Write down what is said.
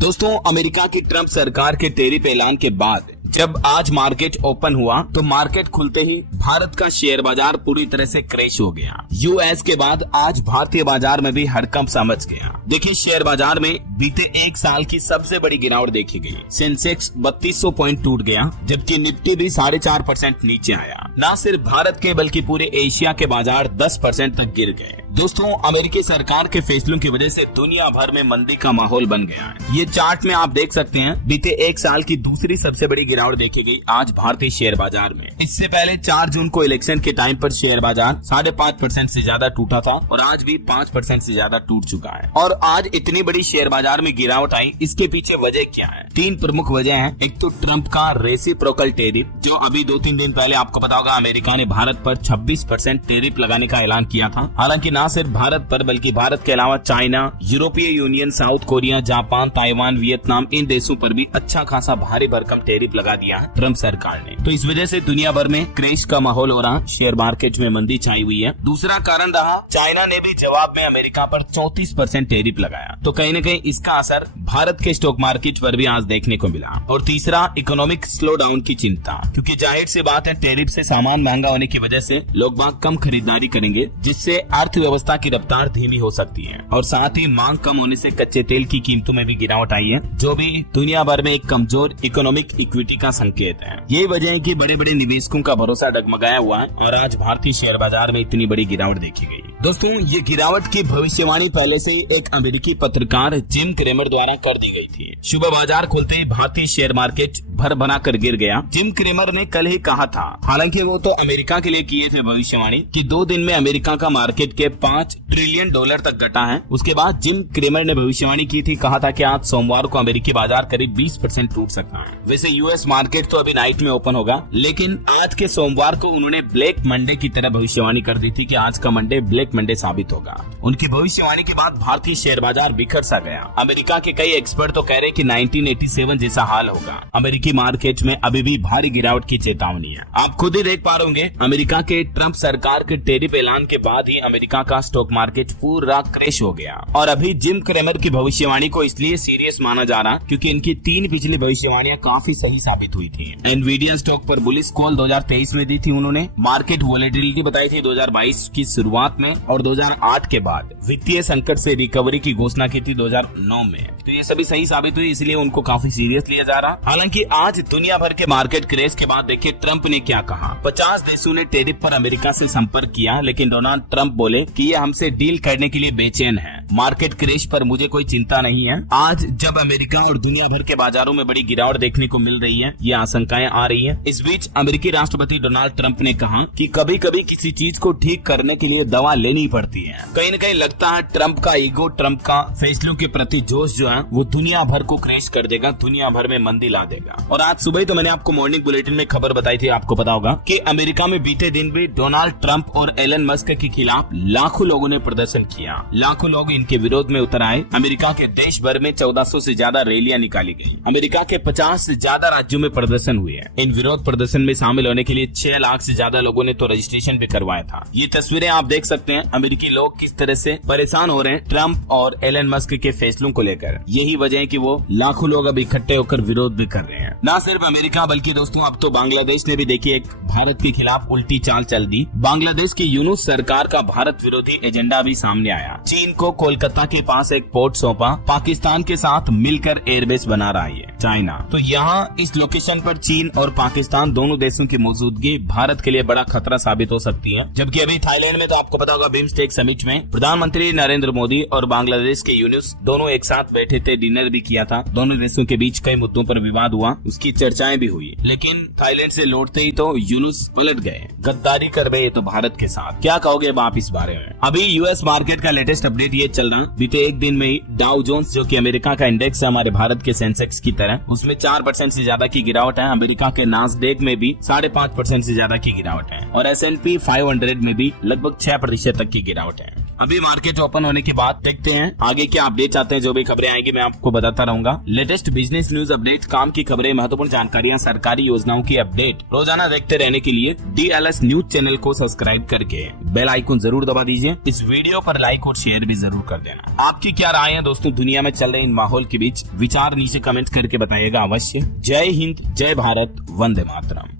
दोस्तों, अमेरिका की ट्रंप सरकार के टैरिफ ऐलान के बाद जब आज मार्केट ओपन हुआ तो मार्केट खुलते ही भारत का शेयर बाजार पूरी तरह से क्रैश हो गया। यूएस के बाद आज भारतीय बाजार में भी हड़कंप सा मच गया। देखिए, शेयर बाजार में बीते एक साल की सबसे बड़ी गिरावट देखी गई। सेंसेक्स 3200 पॉइंट टूट गया, जबकि निफ्टी भी 4.5% नीचे आया। न सिर्फ भारत के बल्कि पूरे एशिया के बाजार 10% तक गिर गए। दोस्तों, अमेरिकी सरकार के फैसलों की वजह से दुनिया भर में मंदी का माहौल बन गया है। ये चार्ट में आप देख सकते हैं, बीते एक साल की दूसरी सबसे बड़ी गिरावट देखी गई आज भारतीय शेयर बाजार में। इससे पहले 4 जून को इलेक्शन के टाइम पर शेयर बाजार 5.5% से ज्यादा टूटा था और आज भी 5% से ज्यादा टूट चुका है। और आज इतनी बड़ी शेयर बाजार में गिरावट आई, इसके पीछे वजह क्या है? 3 प्रमुख वजह है। एक तो ट्रंप का रेसिप्रोकल टैरिफ, जो अभी 2-3 दिन पहले आपको पता होगा अमेरिका ने भारत पर 26% टैरिफ लगाने का ऐलान किया था। हालांकि न सिर्फ भारत पर बल्कि भारत के अलावा चाइना, यूरोपीय यूनियन, साउथ कोरिया, जापान, ताइवान, वियतनाम, इन देशों पर भी अच्छा खासा भारी भरकम टैरिफ लगा दिया है ट्रंप सरकार ने। तो इस वजह से दुनिया भर में क्रैश का माहौल हो रहा, शेयर मार्केट में मंदी छाई हुई है। दूसरा कारण रहा, चाइना ने भी जवाब में अमेरिका पर 34% टैरिफ लगाया। तो कहीं न कहीं इसका असर भारत के स्टॉक मार्केट पर भी आज देखने को मिला। और तीसरा, इकोनॉमिक स्लो डाउन की चिंता, क्योंकि जाहिर सी बात है टैरिफ से सामान महंगा होने की वजह से लोग बाग कम खरीदारी करेंगे, जिससे अर्थव्यवस्था की रफ्तार धीमी हो सकती है। और साथ ही मांग कम होने से कच्चे तेल की कीमतों में भी गिरावट आई है, जो भी दुनिया भर में एक कमजोर इकोनॉमिक इक्विटी का संकेत है। यही वजह है कि बड़े बड़े निवेशकों का भरोसा डगमगाया हुआ है और आज भारतीय शेयर बाजार में इतनी बड़ी गिरावट देखी गई। दोस्तों, ये गिरावट की भविष्यवाणी पहले से ही एक अमेरिकी पत्रकार जिम क्रेमर द्वारा कर दी गई थी। सुबह बाजार खुलते ही भारतीय शेयर मार्केट भर बना कर गिर गया। जिम क्रेमर ने कल ही कहा था, हालांकि वो तो अमेरिका के लिए किए थे भविष्यवाणी, कि 2 दिन में अमेरिका का मार्केट के $5 ट्रिलियन तक घटा है। उसके बाद जिम क्रेमर ने भविष्यवाणी की थी, कहा था कि आज सोमवार को अमेरिकी बाजार करीब 20% टूट सकता है। वैसे यूएस मार्केट तो अभी नाइट में ओपन होगा, लेकिन आज के सोमवार को उन्होंने ब्लैक मंडे की तरह भविष्यवाणी कर दी थी कि आज का मंडे ब्लैक मंडे साबित होगा। उनकी भविष्यवाणी के बाद भारतीय शेयर बाजार बिखर सा गया। अमेरिका के कई एक्सपर्ट तो कह रहे कि 1987 जैसा हाल होगा। अमेरिकी मार्केट में अभी भी भारी गिरावट की चेतावनी है। आप खुद ही देख पा रहे होंगे, अमेरिका के ट्रंप सरकार के टैरिफ ऐलान के बाद ही अमेरिका का स्टॉक मार्केट पूरा क्रैश हो गया। और अभी जिम क्रेमर की भविष्यवाणी को इसलिए सीरियस माना जा रहा क्योंकि इनकी 3 पिछली भविष्यवाणियां काफी सही साबित हुई थी। एनवीडिया स्टॉक पर बुलिश कॉल 2023 में दी थी उन्होंने, मार्केट वोलेटिलिटी बताई थी 2022 की शुरुआत में, और 2008 के बाद वित्तीय संकट से रिकवरी की घोषणा की थी 2009 में। तो ये सभी सही साबित हुई, इसलिए उनको काफी सीरियस लिया जा रहा। हालांकि आज दुनिया भर के मार्केट क्रैश के बाद देखिए ट्रंप ने क्या कहा। 50 देशों ने टैरिफ पर अमेरिका से संपर्क किया, लेकिन डोनाल्ड ट्रंप बोले कि ये हमसे डील करने के लिए बेचैन है। मार्केट क्रैश पर मुझे कोई चिंता नहीं है। आज जब अमेरिका और दुनिया भर के बाजारों में बड़ी गिरावट देखने को मिल रही है, ये आशंकाएं आ रही है। इस बीच अमेरिकी राष्ट्रपति डोनाल्ड ट्रंप ने कहा कि कभी कभी किसी चीज को ठीक करने के लिए दवा लेनी पड़ती है। कहीं न कहीं लगता है ट्रंप का ईगो, ट्रंप का फैसलों के प्रति जोश जो है वो दुनिया भर को क्रैश कर देगा, दुनिया भर में मंदी ला देगा। और आज सुबह तो मैंने आपको मॉर्निंग बुलेटिन में खबर बताई थी, आपको पता होगा कि अमेरिका में बीते दिन भी डोनाल्ड ट्रंप और एलन मस्क के खिलाफ लाखों लोगों ने प्रदर्शन किया। लाखों लोग इनके विरोध में उतर आए। अमेरिका के देश भर में 1400 से ज्यादा रैलियां निकाली गई। अमेरिका के 50 से ज्यादा राज्यों में प्रदर्शन हुए हैं। इन विरोध प्रदर्शन में शामिल होने के लिए 6 लाख से ज्यादा लोगों ने तो रजिस्ट्रेशन भी करवाया था। ये तस्वीरें आप देख सकते हैं, अमेरिकी लोग किस तरह से परेशान हो रहे हैं ट्रंप और एलन मस्क के फैसलों को लेकर। यही वजह है कि वो लाखों लोग अब इकट्ठे होकर विरोध भी कर रहे हैं। न सिर्फ अमेरिका बल्कि दोस्तों अब तो बांग्लादेश ने भी देखिए एक भारत के खिलाफ उल्टी चाल चल दी। बांग्लादेश की यूनुस सरकार का भारत विरोधी एजेंडा भी सामने आया। चीन को कोलकाता के पास एक पोर्ट सौंपा, पाकिस्तान के साथ मिलकर एयरबेस बना रहा है चाइना। तो यहाँ इस लोकेशन पर चीन और पाकिस्तान दोनों देशों की मौजूदगी भारत के लिए बड़ा खतरा साबित हो सकती है। जबकि अभी थाईलैंड में तो आपको पता होगा बिम्स्टेक समिट में प्रधानमंत्री नरेंद्र मोदी और बांग्लादेश के यूनुस दोनों एक साथ बैठे थे, डिनर भी किया था। दोनों देशों के बीच कई मुद्दों पर विवाद हुआ, उसकी चर्चाएं भी हुई। लेकिन थाईलैंड से लौटते ही तो यूनुस पलट गए, गद्दारी कर गए तो भारत के साथ। क्या कहोगे आप इस बारे में? अभी यूएस मार्केट का लेटेस्ट अपडेट ये चल रहा, बीते एक दिन में ही डाउ जोन्स जो कि अमेरिका का इंडेक्स है हमारे भारत के सेंसेक्स की तरह, उसमें 4% से ज्यादा की गिरावट है। अमेरिका के नास्डेक में भी 5.5% से ज्यादा की गिरावट है और S&P 500 में भी लगभग 6% तक की गिरावट है। अभी मार्केट ओपन होने के बाद देखते हैं आगे क्या अपडेट आते हैं। जो भी खबरें आएंगी मैं आपको बताता रहूंगा। लेटेस्ट बिजनेस न्यूज अपडेट, काम की खबरें, महत्वपूर्ण जानकारियां, सरकारी योजनाओं की अपडेट रोजाना देखते रहने के लिए DLS न्यूज चैनल को सब्सक्राइब करके बेल आइकन जरूर दबा दीजिए। इस वीडियो पर लाइक और शेयर भी जरूर कर देना। आपकी क्या राय है दोस्तों, दुनिया में चल रहे इन माहौल के बीच? विचार नीचे कमेंट करके बताइएगा अवश्य। जय हिंद, जय भारत, वंदे मातरम।